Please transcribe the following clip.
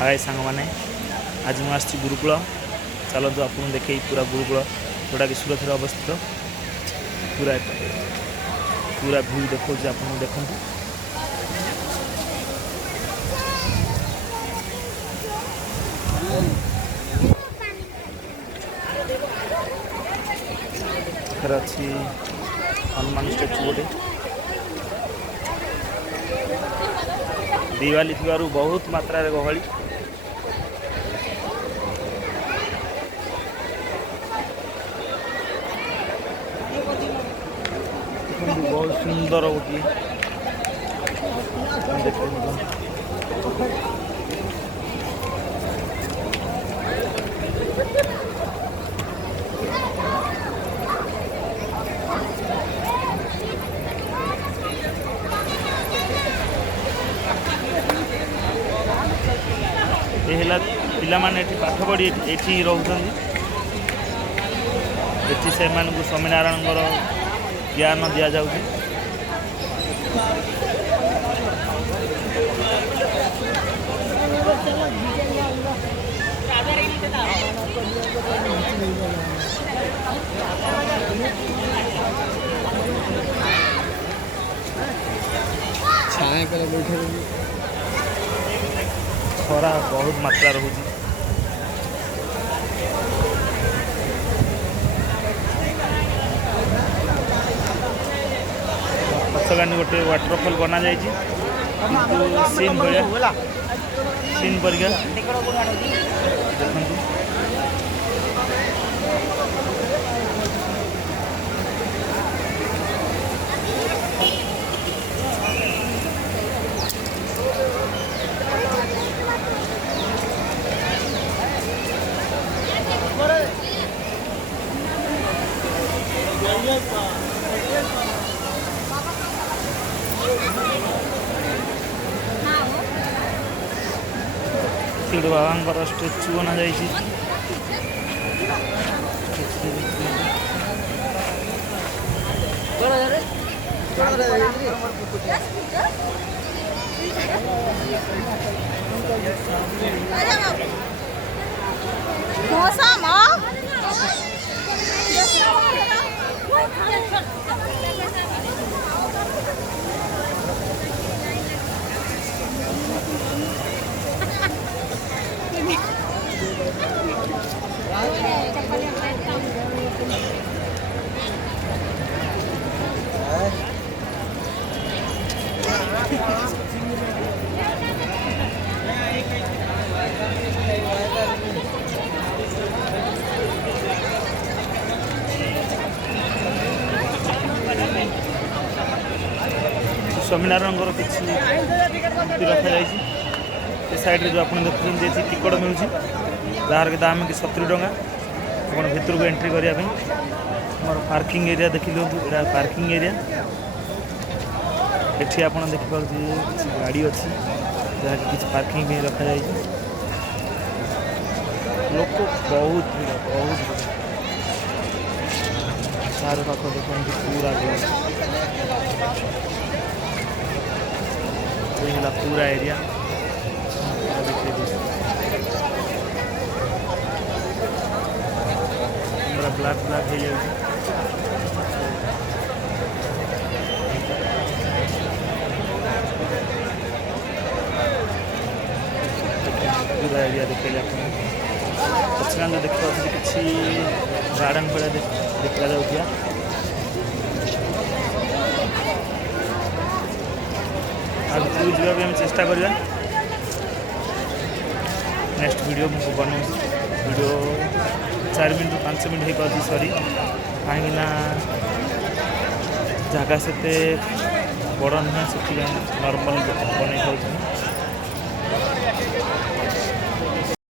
हाय सांग मैंने आज मुझे आसी गुरुकुल चलतु आपको देखे पूरा गुरुकुल जोटा कि सूरत अवस्थित पूरा पूरा भ्यू देखा आप देखूँ अच्छी हनुमान स्टाच्यू गोटे दिवाली थी बहुत मात्रा गहली बहुत सुंदर गोटे पिलाने पाठ पढ़ी ये रोचन ये से स्वामीनारायण ज्ञान दि जाऊँगी खरा बहुत मात्रा रोचे पछगानी गोटे वाटरफॉल बना जाए सीन भाया सीन परिका देखु बाबा स्टेच्यू बना जाए स्वामीनारायण किसी रखा जाए साइड जो आप देखते टिकट मिलूँ जार के दाम कि 70 टंका आप भितर को एंट्री करने मोर पार्किंग एरिया देखी दिखाँ यहाँ पार्किंग एरिया एठी आप देखिए किसी गाड़ी अच्छी जहाँ किसी पार्किंग भी रखा जाए लोक बहुत भीड़ बहुत भीड़ चार पाख देखते पूरा पूरा एरिया देखिए पूरा ब्लैक ब्लैक हो जाए पूरा एरिया देखे पछा देखा किसी गार्डन भाया देखा जाऊँगा आगे जावाक आम चेष्टा करवा नेक्स्ट वीडियो मुझे बनाऊँ वीडियो 4 मिनट 5 मिनट हो पाती सरी कहीं जगह से बड़ नुहे से नॉर्मल बन पाऊँ